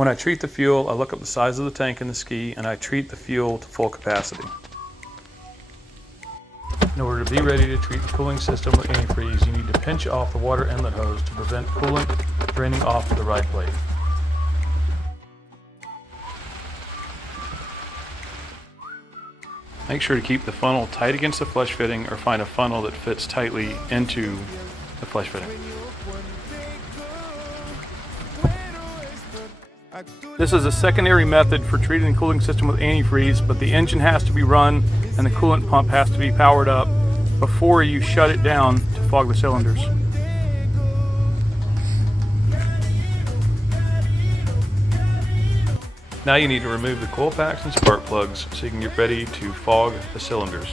When I treat the fuel, I look up the size of the tank in the ski and I treat the fuel to full capacity. In order to be ready to treat the cooling system with antifreeze, you need to pinch off the water inlet hose to prevent coolant draining off to the right blade. Make sure to keep the funnel tight against the flush fitting or find a funnel that fits tightly into the flush fitting. This is a secondary method for treating the cooling system with antifreeze, but the engine has to be run and the coolant pump has to be powered up before you shut it down to fog the cylinders. Now you need to remove the coil packs and spark plugs so you can get ready to fog the cylinders.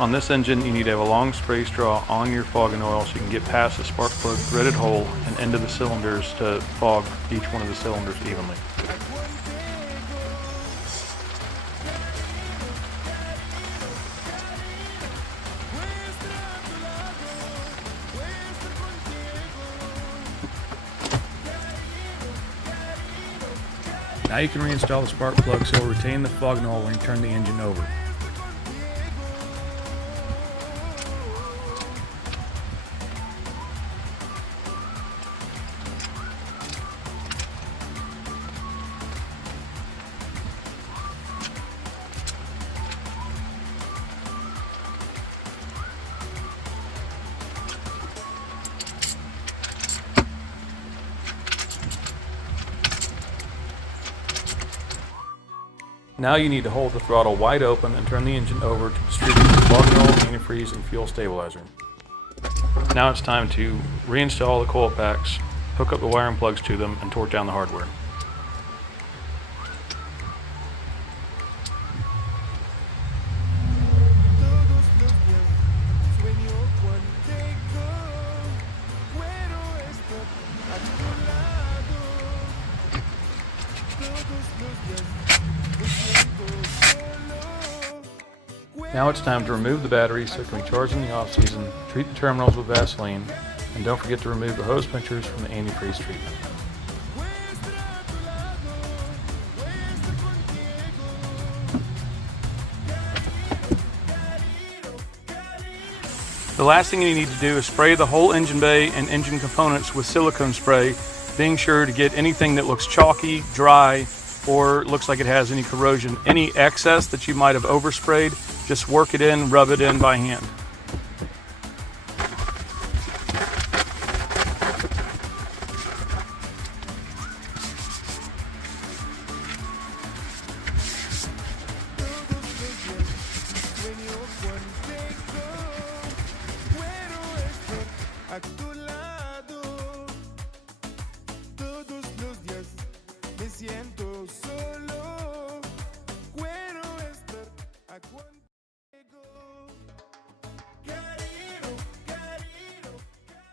On this engine, you need to have a long spray straw on your fogging oil so you can get past the spark plug threaded hole and into the cylinders to fog each one of the cylinders evenly. Now you can reinstall the spark plug so it will retain the fogging oil when you turn the engine over. Now you need to hold the throttle wide open and turn the engine over to distribute the fogging oil, antifreeze, and fuel stabilizer. Now it's time to reinstall the coil packs, hook up the wiring plugs to them, and torque down the hardware. Now it's time to remove the battery so it can be charged in the off season, treat the terminals with Vaseline, and don't forget to remove the hose pinchers from the antifreeze treatment. The last thing you need to do is spray the whole engine bay and engine components with silicone spray, being sure to get anything that looks chalky, dry, or looks like it has any corrosion. Any excess that you might have oversprayed, just work it in, rub it in by hand. I